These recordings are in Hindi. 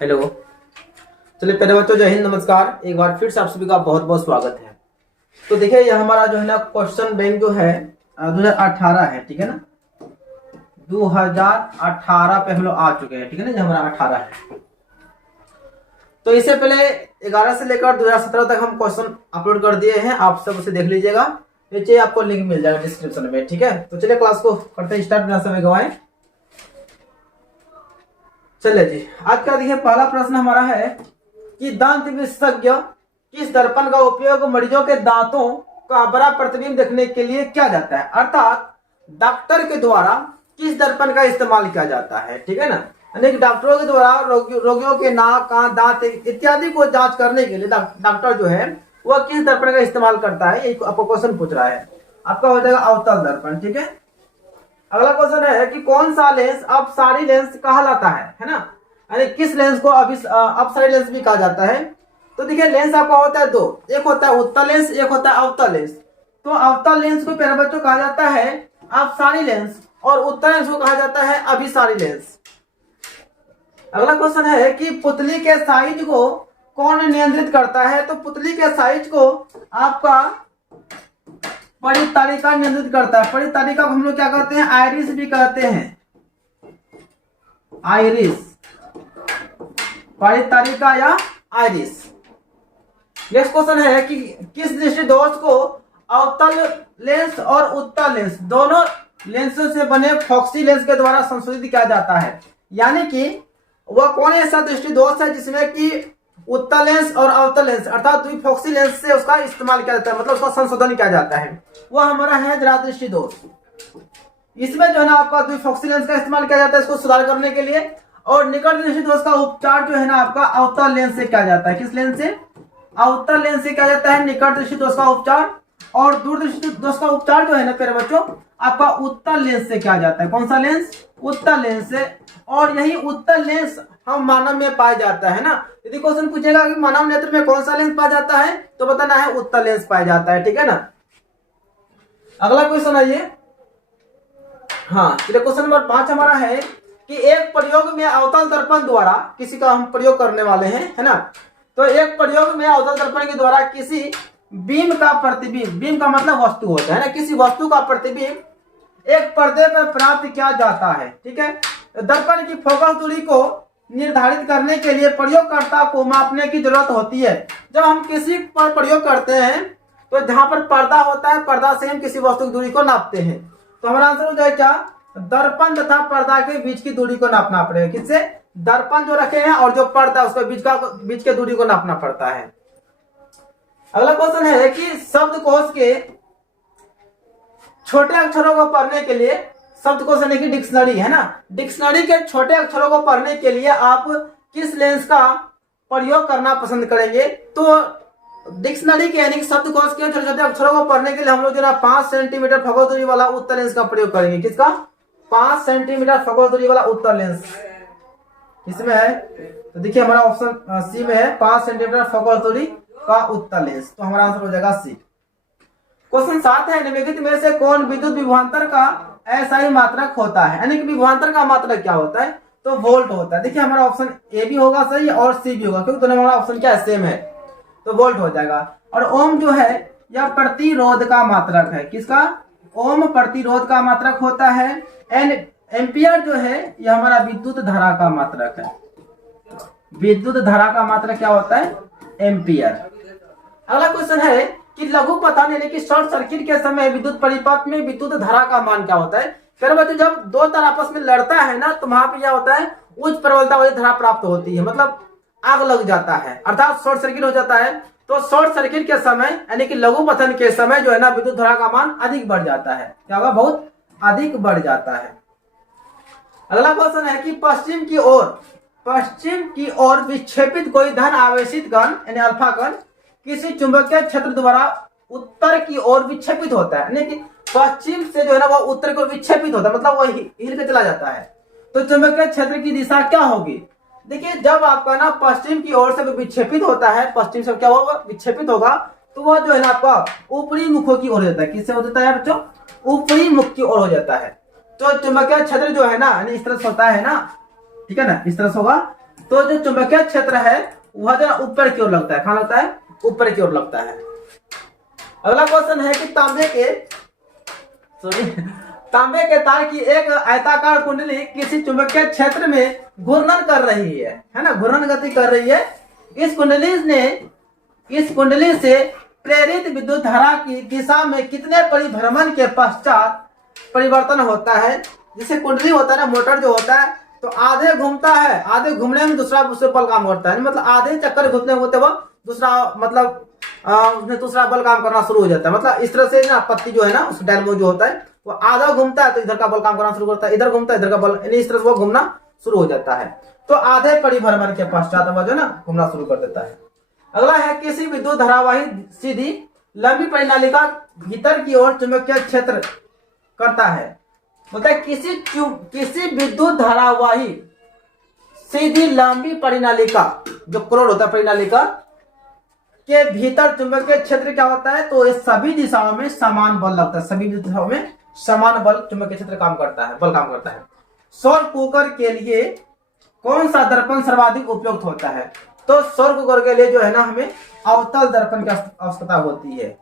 हेलो। चलिए पहले बच्चों जय हिंद, नमस्कार। एक बार फिर से आप सभी का बहुत बहुत स्वागत है। तो देखिए यह हमारा जो है ना क्वेश्चन बैंक जो है 2018 है, ठीक है ना। 2018 पे हम लोग आ चुके हैं, ठीक है ना। जो हमारा 18 है, तो इससे पहले 11 से लेकर 2017 तक हम क्वेश्चन अपलोड कर दिए हैं। आप सब उसे देख लीजिएगा, नीचे आपको लिंक मिल जाएगा डिस्क्रिप्शन में, ठीक है। तो चलिए क्लास को करते हैं स्टार्ट, बिना समय गवाएं। चलिए जी, आज का देखिए पहला प्रश्न हमारा है कि दांत विशेषज्ञ किस दर्पण का उपयोग मरीजों के दांतों का बड़ा प्रतिबिंब देखने के लिए किया जाता है, अर्थात डॉक्टर के द्वारा किस दर्पण का इस्तेमाल किया जाता है, ठीक है ना। अनेक डॉक्टरों के द्वारा रोगियों के नाक, कान, दांत इत्यादि को जांच करने के लिए डॉक्टर जो है वह किस दर्पण का इस्तेमाल करता है, ये आपको क्वेश्चन पूछ रहा है। आपका हो जाएगा अवतल दर्पण, ठीक है। अगला क्वेश्चन है कि कौन सा लेंस अपसारी लेंस कहलाता है ना। यानी किस लेंस को अपसारी लेंस भी कहा जाता है। तो देखिए लेंस आपका होता है दो, एक होता है उत्तल लेंस, एक होता है अवतल लेंस। तो अवतल लेंस को प्यारे बच्चों कहा जाता है अपसारी लेंस, और उत्तल लेंस को कहा जाता है अभिसारी लेंस। अगला क्वेश्चन है कि पुतली के साइज को कौन नियंत्रित करता है। तो पुतली के साइज को आपका परितारिका नियंत्रित करता है। परितारिका को हम लोग क्या कहते हैं, आइरिस भी कहते हैं, आइरिस, परितारिका या आइरिस। नेक्स्ट क्वेश्चन है कि किस दृष्टि दोष को अवतल लेंस और उत्तल लेंस दोनों लेंसों से बने फॉक्सी लेंस के द्वारा संशोधित किया जाता है। यानी कि वह कौन ऐसा दृष्टि दोष है जिसमें कि उत्तल लेंस और अवतल लेंस अर्थात द्विफॉक्सी लेंस से उसका इस्तेमाल किया जाता है, मतलब उसका संशोधन किया जाता है। वह हमारा है जरा दृष्टि दोष। इसमें जो है ना आपका द्विफॉक्सी लेंस का इस्तेमाल किया जाता है इसको सुधार करने के लिए। और निकट दृष्टि दोष का उपचार जो है ना आपका अवतल लेंस से किया जाता है। किस लेंस से? अवतल लेंस से किया जाता है निकट दृष्टि दोष का उपचार। और दूर दृष्टि दोष का उपचार जो है ना प्यारे बच्चों आपका उत्तल लेंस से किया जाता है। कौन सा लेंस? उत्तल लेंस से। और यही उत्तल लेंस हम मानव में पाया जाता है ना। यदि क्वेश्चन पूछेगा कि मानव नेत्र में कौन सा लेंस पाया जाता है तो बताना है उत्तल लेंस पाया जाता है, ठीक है ना। अगला क्वेश्चन आइए। हाँ, क्वेश्चन नंबर 5 हमारा है कि एक प्रयोग में अवतल दर्पण द्वारा किसी का हम प्रयोग करने वाले हैं, है ना। तो एक प्रयोग में अवतल दर्पण के द्वारा किसी बीम का प्रतिबिंब, बीम का मतलब वस्तु होता है ना, किसी वस्तु का प्रतिबिंब एक पर्दे पर प्राप्त किया जाता है, ठीक है। दर्पण की फोकस दूरी को निर्धारित करने के लिए प्रयोगकर्ता को मापने की जरूरत होती है। जब हम किसी पर प्रयोग करते हैं तो जहां पर पर्दा होता है, पर्दा से हम किसी वस्तु की दूरी को नापते हैं। तो हमारा आंसर हो जाए क्या? दर्पण तथा पर्दा के बीच की दूरी को नापना पड़ेगा। किससे? दर्पण जो रखे हैं और जो पर्दा उसके बीच के दूरी को नापना पड़ता है। अगला क्वेश्चन है कि शब्दकोश के छोटे अक्षरों को पढ़ने के लिए, शब्दकोश यानी कि डिक्शनरी है ना, डिक्शनरी के छोटे अक्षरों को पढ़ने के लिए आप किस लेंस का प्रयोग करना पसंद करेंगे? तो डिक्शनरी के यानी कि शब्दकोश के छोटे छोटे अक्षरों को पढ़ने के लिए हम लोग जो ना 5 सेंटीमीटर फोकस दूरी वाला उत्तल लेंस का प्रयोग करेंगे। किसका? 5 सेंटीमीटर फोकस दूरी वाला उत्तल लेंस इसमें है। तो देखिए हमारा ऑप्शन सी में है 5 सेंटीमीटर फोकस दूरी का उत्तल लेंस। तो हमारा आंसर हो जाएगा सी। क्वेश्चन 7 है निम्नलिखित में से कौन विद्युत विभवांतर का एसआई मात्रक होता है। यानी कि विभवांतर का मात्रक क्या होता है? तो वोल्ट होता है। देखिए हमारा ऑप्शन ए भी होगा सही और सी भी होगा, क्योंकि दोनों हमारा ऑप्शन क्या है, सेम है, तो वोल्ट हो जाएगा। और ओम जो है यह प्रतिरोध का मात्रक है। किसका? ओम प्रतिरोध का मात्रक होता है। एंड एम्पियर जो है यह हमारा विद्युत धारा का मात्रक है। विद्युत धारा का मात्रक क्या होता है? एम्पियर। अगला क्वेश्चन है कि लघु पतन यानी कि शॉर्ट सर्किट के समय विद्युत परिपथ में विद्युत धारा का मान क्या होता है? फिर बच्चों जब दो तार आपस में लड़ता है ना तो वहां पर क्या होता है, उच्च प्रबलता वाली धारा प्राप्त होती है, मतलब आग लग जाता है, अर्थात शॉर्ट सर्किट हो जाता है। तो शॉर्ट सर्किट के समय यानी कि लघु पतन के समय जो है ना विद्युत धारा का मान अधिक बढ़ जाता है। क्या होगा? बहुत अधिक बढ़ जाता है। अगला क्वेश्चन है कि पश्चिम की ओर विक्षेपित कोई धन आवेशित कण यानी अल्फा कण किसी चुंबकीय क्षेत्र द्वारा उत्तर की ओर विक्षेपित होता है। यानी कि पश्चिम से जो है ना वो उत्तर की ओर विक्षेपित होता है, मतलब वो हिल के चला जाता है। तो चुंबकीय क्षेत्र की दिशा क्या होगी? देखिए जब आपका ना पश्चिम की ओर से विक्षेपित होता है, पश्चिम से क्या होगा, विक्षेपित होगा, तो वह जो है ना आपका ऊपरी मुखों की ओर हो जाता है। किससे हो जाता है बच्चों? ऊपरी मुख की ओर हो जाता है। तो चुंबकीय क्षेत्र जो है ना इस तरह से होता है ना, ठीक है ना, इस तरह से होगा। तो जो चुंबकीय क्षेत्र है वह जो ऊपर की ओर लगता है, कहां लगता है, ऊपर की ओर लगता है। अगला क्वेश्चन है कि तांबे के तार की एक आयताकार कुंडली किसी चुंबकीय क्षेत्र में घूर्णन कर रही है ना, घूर्णन गति कर रही है। इस कुंडली से प्रेरित विद्युत धारा की दिशा में कितने परिभ्रमण के पश्चात परिवर्तन होता है। जैसे कुंडली होता है ना, मोटर जो होता है, तो आधे घूमता है, आधे घूमने में दूसरा उससे बल काम करता है, मतलब आधे चक्कर घूमते होते वह दूसरा मतलब उसमें दूसरा बल काम करना शुरू हो जाता है। मतलब इस तरह से ना पत्ती जो है ना, उस डायनामो जो होता है वो आधा घूमता है तो इधर का बल काम करना शुरू करता है, इधर घूमता है इधर का बल, यानी इस तरह से वो घूमना शुरू हो जाता है। तो आधे परिभ्रमण के पश्चात वह जो ना घूमना शुरू कर देता है। अगला है किसी विद्युत धारावाही सीधी लंबी परिनालिका भीतर की ओर चुंबकीय क्षेत्र करता है। मतलब किसी विद्युत धारावाही सीधी लंबी परिनालिका, जो क्रोड होता है परिनालिका के भीतर चुंबकीय क्षेत्र क्या होता है, तो ये सभी दिशाओं में समान बल लगता है, सभी दिशाओं में समान बल चुंबकीय क्षेत्र काम करता है, बल काम करता है। सौर कुकर के लिए कौन सा दर्पण सर्वाधिक उपयुक्त होता है, तो सौर कुकर के लिए जो है ना हमें अवतल दर्पण की आवश्यकता होती है।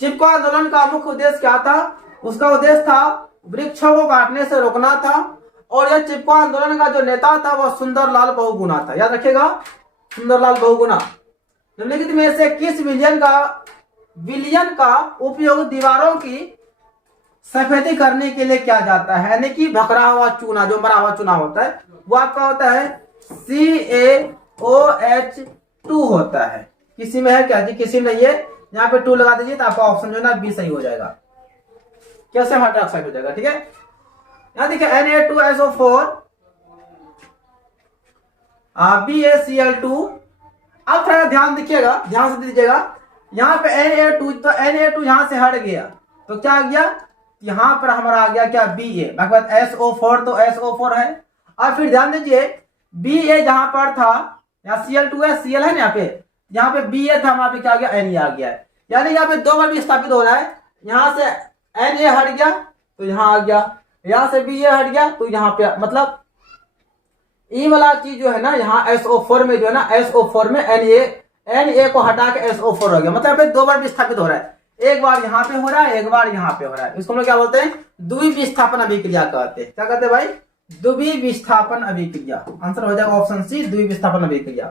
चिपको आंदोलन का मुख्य उद्देश्य क्या था, उसका उद्देश्य था वृक्षों को काटने से रोकना था, और यह चिपको आंदोलन का जो नेता था वह सुंदरलाल बहुगुणा था, याद रखिएगा सुंदरलाल बहुगुणा। निम्नलिखित में से किस विलयन का उपयोग दीवारों की सफेदी करने के लिए किया जाता है, यानी कि भकरा हुआ चूना, जो मरा हुआ चूना होता है वो आपका होता है CaOH2 होता है। किसी में है क्या जी, किसी में नहीं है, यहाँ पे 2 लगा दीजिए तो आपका ऑप्शन जो है ना बी सही हो जाएगा, कैल्शियम हाइड्रोक्साइड हो जाएगा। ठीक है, यहाँ देखिए Na2SO4 BaCl2। अब थोड़ा ध्यान दीजिएगा, ध्यान से दीजिएगा, यहाँ पे Na2, तो Na2 यहाँ से हट गया तो क्या आ गया, यहाँ पर हमारा आ गया क्या Ba, बाकी बात SO4 तो SO4 है। और फिर ध्यान दीजिए Ba जहां पर था, यहाँ Cl2 है, Cl है ना यहाँ पे Ba था, वहां पे क्या आ गया Na आ गया है, यानी यहाँ पे 2 बार भी स्थापित हो रहा है। यहाँ से Na हट गया तो यहाँ आ गया, यहाँ से Ba हट गया तो यहाँ पे, मतलब ये वाला चीज जो है ना यहाँ SO4 में जो है ना, SO4 में Na को हटा के SO4 हो गया, मतलब यहाँ पे 2 बार विस्थापित हो रहा है, एक बार यहाँ पे हो रहा है एक बार यहाँ पे हो रहा है। इसको हम लोग क्या बोलते हैं, द्विविस्थापन अभिक्रिया कहते हैं। क्या कहते हैं भाई, द्विविस्थापन अभिक्रिया। आंसर हो जाएगा ऑप्शन सी, द्विविस्थापन अभिक्रिया।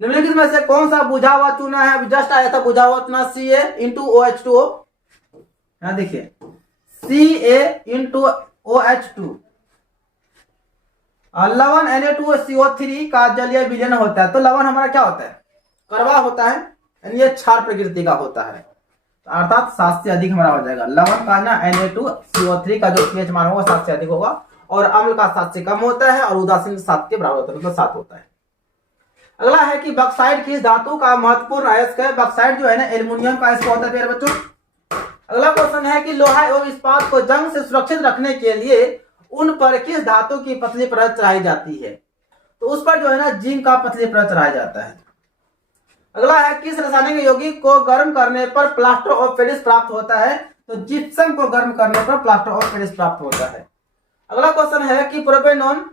निम्नलिखित में से कौन सा बुझा हुआ चूना है, अभी जस्ट आया था बुझा हुआ चूना CaOH2O। यहाँ देखिए CaOH2। लवण Na2CO3 का जलीय विलयन होता है, तो लवण हमारा क्या होता है, कड़वा होता है, यानी ये क्षार प्रकृति का होता है, अर्थात 7 से अधिक हमारा हो जाएगा। लवण का ना Na2CO3 का जो pH मान होगा 7 से अधिक होगा, और अम्ल का 7 से कम होता है, और उदासीन 7 के बराबर होता है, मतलब 7 होता है। अगला है कि बॉक्साइट किस धातु का महत्वपूर्ण अयस्क है। बॉक्साइट जो है ना एल्युमिनियम का अयस्क होता है प्यारे बच्चों। अगला क्वेश्चन है कि लोहा एवं इस्पात को जंग से सुरक्षित रखने के लिए उन पर किस धातु की पतली परत चढ़ाई जाती है, तो उस पर जो है ना जिंक का पतली परत चढ़ाया जाता है। अगला है किस रासायनिक यौगिक को गर्म करने पर प्लास्टर ऑफ पेरिस प्राप्त होता है, तो जिप्सम को गर्म करने पर प्लास्टर ऑफ पेरिस प्राप्त होता है। अगला क्वेश्चन है कि प्रोपेनॉन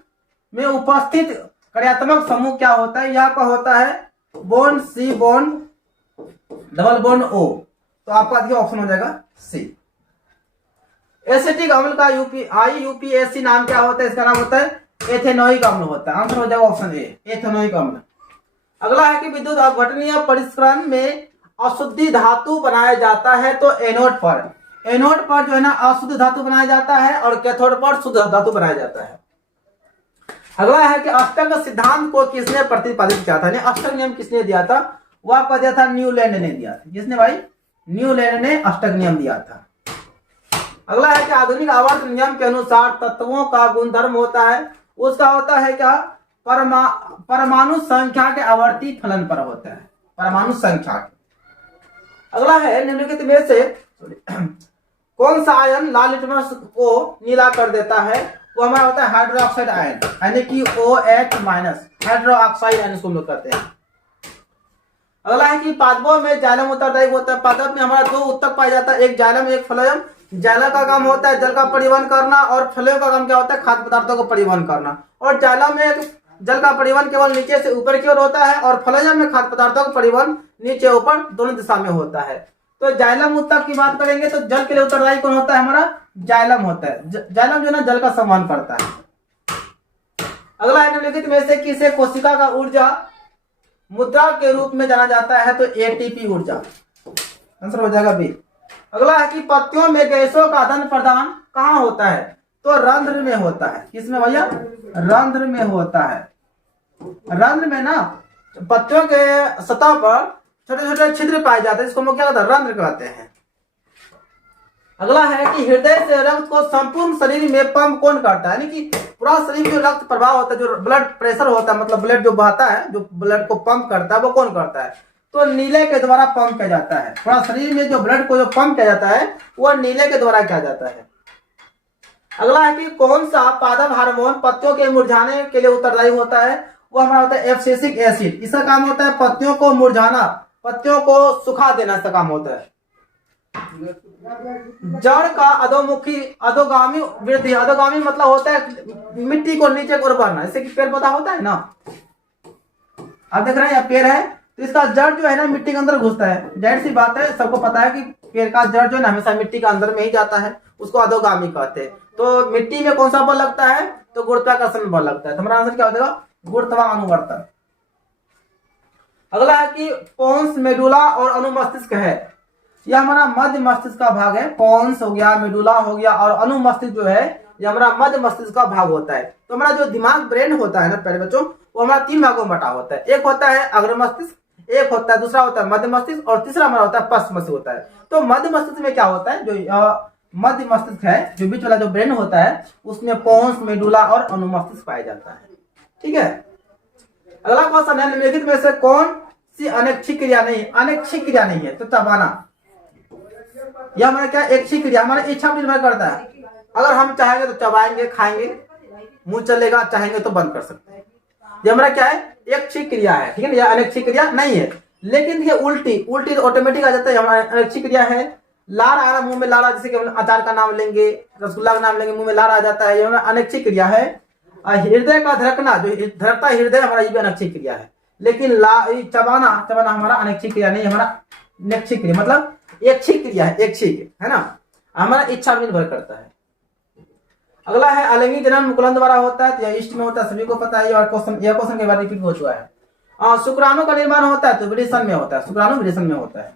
में उपस्थित कार्यात्मक समूह क्या होता है, यहाँ पर होता है bond C bond double bond O, तो आपका देखिए ऑप्शन हो जाएगा सी। एसिटिक अम्ल का IUPAC नाम क्या होता है, इसका नाम होता है एथेनोइक अम्ल होता है। आंसर हो जाएगा ऑप्शन ए, एथेनोइक अम्ल। अगला है कि विद्युत अपघटनीय परिष्करण में अशुद्धि धातु बनाया जाता है, तो एनोड पर जो है ना अशुद्ध धातु बनाया जाता है, और कैथोड पर शुद्ध धातु बनाया जाता है। अगला है कि अष्टक सिद्धांत को किसने प्रतिपादित किया था, अष्टक नियम किसने दिया था, वो आपका दिया था न्यूलैंड ने दिया था। किसने भाई, न्यूलैंड ने अष्टक नियम दिया था। अगला है कि आधुनिक आवर्त नियम के अनुसार तत्वों का गुणधर्म होता है, उसका होता है क्या, परमाणु संख्या के आवर्ती फलन पर होता है, परमाणु संख्या के। अगला है निम्नलिखित में से कौन सा आयन लाल लिटमस को नीला कर देता है, वो हमारा होता है हाइड्रोक्साइड आयन, यानी कि OH माइनस, हाइड्रोक्साइड आयन इसको हम लोग कहते हैं। अगला है कि पादपों में जाइलम उत्तरदायी होता है। पादप में हमारा 2 उत्तक पाया जाता है, एक जाइलम एक फ्लोएम। जाइलम का काम होता है जल का परिवहन करना, और फ्लोएम का काम क्या होता है, खाद्य पदार्थों को परिवहन करना। और जाइलम में एक जल का परिवहन केवल नीचे से ऊपर की ओर होता है और फ्लोएम में खाद्य पदार्थों का परिवहन नीचे ऊपर दोनों दिशा में होता है। तो जाइलम ऊतक की बात करेंगे तो जल के लिए उत्तरदायी कौन होता है? हमारा जाइलम होता है। जाइलम जो है ना जल का संवहन करता है। अगला है निम्नलिखित में से किसे कोशिका का ऊर्जा मुद्रा के रूप में जाना जाता है? तो एटीपी ऊर्जा, आंसर हो जाएगा बी। अगला है कि पत्तियों में गैसों का आदान प्रदान कहाँ होता है? तो रंध्र में होता है। किसमें भैया? रंध्र में होता है। रंध्र में ना पत्तियों के सतह पर छोटे छोटे छिद्र पाए जाते हैं, इसको हम क्या कहते हैं? रंध्र कहते हैं। अगला है कि हृदय से रक्त को संपूर्ण शरीर में पंप कौन करता है? यानी कि पूरा शरीर जो रक्त प्रवाह होता है, जो ब्लड प्रेशर होता है, मतलब ब्लड जो बहता है, जो ब्लड को पंप करता है, वो कौन करता है? तो नीले के द्वारा पंप किया जाता है। पूरा शरीर में जो ब्लड को जो पंप किया जाता है वो नीले के द्वारा किया जाता है। अगला है कि कौन सा पादप हार्मोन पत्तियों के मुरझाने के लिए उत्तरदायी होता है? वो हमारा होता है एब्सिसिक एसिड। इसका काम होता है पत्तियों को मुरझाना, पत्तियों को सुखा देना, इसका काम होता है। जड़ का अधोमुखी अधोगामी वृद्धि, अधोगामी मतलब होता है मिट्टी को नीचे की ओर बढ़ना, जैसे कि पेड़ पौधा होता है ना, आप देख रहे हैं यहाँ पेड़ है तो इसका जड़ जो है ना मिट्टी के अंदर घुसता है। जाहिर सी बात है, सबको पता है कि पेड़ का जड़ जो है ना हमेशा मिट्टी के अंदर में ही जाता है, उसको अधोगामी कहते हैं। तो मिट्टी में कौन सा बल लगता है? तो गुरुत्वाकर्षण बल लगता है। तो हमारा आंसर क्या हो जाएगा? गुरुत्वानुवर्तन। अगला है कि पोन्स, मेडुला और अनुमस्तिष्क है, यह हमारा मध्य मस्तिष्क का भाग है। पोन्स हो गया, मेडुला हो गया और अनुमस्तिष्क जो है यह हमारा मध्य मस्तिष्क का भाग होता है। तो हमारा जो दिमाग ब्रेन होता है ना प्यारे बच्चों, वो हमारा 3 भागों में बटा होता है। एक होता है अग्र मस्तिष्क, एक होता है दूसरा होता है मध्य मस्तिष्क और तीसरा हमारा होता है पश्च मस्तिष्क होता है। तो मध्य मस्तिष्क में क्या होता है? जो मध्य मस्तिष्क है, जो बीच वाला जो ब्रेन होता है, उसमें पोन्स, मेडुला और अनुमस्तिष्क पाया जाता है। ठीक है। अगला क्वेश्चन है निम्नलिखित में से कौन सी अनैच्छिक क्रिया नहीं? अनैच्छिक क्रिया नहीं है तो चबाना, यह हमारा क्या ऐच्छिक क्रिया, हमारा इच्छा पर निर्भर करता है। अगर हम चाहेंगे तो चबाएंगे, खाएंगे, मुंह चलेगा, चाहेंगे तो बंद कर सकते हैं। ये हमारा क्या है? ऐच्छिक क्रिया है। ठीक है ना, यह अनैच्छिक क्रिया नहीं है। लेकिन ये उल्टी तो ऑटोमेटिक आ जाता है, हमारा अनैच्छिक क्रिया है। लार आ रहा मुंह में, लार, जैसे कि हम अचार का नाम लेंगे, रसगुल्ला का नाम लेंगे, मुंह में लार आ जाता है, ये हमारा अनैच्छिक क्रिया है। हृदय का धड़कना, जो धड़कता हृदय, हमारा ये भी अनैच्छिक क्रिया है। लेकिन चबाना हमारा अनैच्छिक क्रिया नहीं, हमारा नैच्छिक क्रिया, मतलब ऐच्छिक क्रिया है, ऐच्छिक है ना, हमारा इच्छा पर निर्भर करता है। अगला है अलैंगिक जनन मुकुलन द्वारा होता है, या ईस्ट में होता है, सभी को पता है। और क्वेश्चन के बाद रिपीट हो चुका है। शुक्राणु का निर्माण होता है तो विरेचन में होता है, शुक्राणु विरेचन में होता है।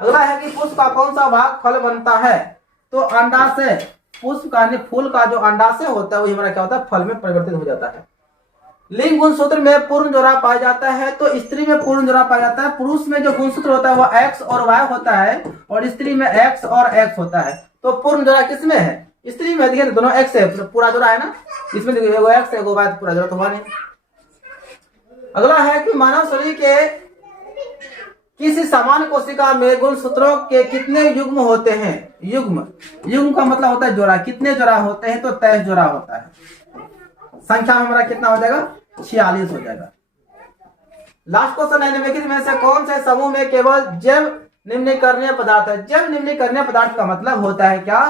अगला है कि पुष्प का कौन सा भाग फल बनता है? तो अंडाशय, पुष्प का फूल का जो अंडाशय होता है वही हमारा क्या होता है? फल में परिवर्तित हो जाता है। लिंग गुणसूत्र में पूर्ण जोड़ा पाया जाता है तो स्त्री में पूर्ण जोड़ा पाया जाता है। पुरुष में जो गुणसूत्र होता है वो एक्स और वाई होता है और स्त्री में एक्स और एक्स होता है। तो पूर्ण जोड़ा किसमें है? स्त्री में। देखिए दोनों एक्स है, पूरा जोड़ा है ना, इसमें देखिए एगो एक्स एगो वाई, पूरा जोड़ा तो हुआ नहीं। अगला है कि मानव शरीर के किसी समान कोशिका में गुणसूत्रों के कितने युग्म होते हैं? युग्म का मतलब होता है जोड़ा, कितने जोड़ा होते हैं? तो 23 जोड़ा होता है। संख्या में हमारा कितना हो जाएगा? 46 हो जाएगा। लास्ट क्वेश्चन है निम्नलिखित में से कौन से समूह में केवल जैव निम्नीकरणीय पदार्थ है? जैव निम्नीकरणीय पदार्थ का मतलब होता है क्या?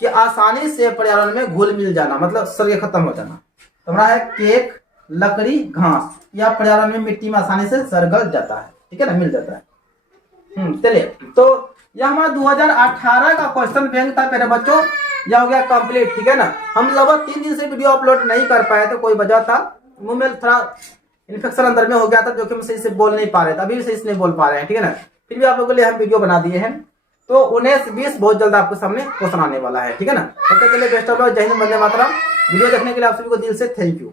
कि आसानी से पर्यावरण में घुल मिल जाना, मतलब सर्गे खत्म हो जाना। तो हमारा है केक, लकड़ी, घास, या पर्यावरण में मिट्टी में आसानी से सरगल जाता है। ठीक है ना, मिल जाता है। चलिए, तो यह हमारा 2018 का क्वेश्चन बैंक था मेरे बच्चों, यह हो गया कंप्लीट। ठीक है ना, हम लगभग 3 दिन से वीडियो अपलोड नहीं कर पाए थे, कोई वजह था, मुंह में थोड़ा इन्फेक्शन अंदर में हो गया था, जो कि हम सही से बोल नहीं पा रहे थे, अभी भी सही से नहीं बोल पा रहे हैं। ठीक है ना, फिर भी आप लोगों के लिए हम वीडियो बना दिए हैं। तो 19 से 20 बहुत जल्द आपके सामने क्वेश्चन आने वाला है। ठीक है ना, तब तक के लिए बेस्ट ऑफ लक, जय हिंद, वंदे मातरम। वीडियो देखने के लिए आप सभी को दिल से थैंक यू।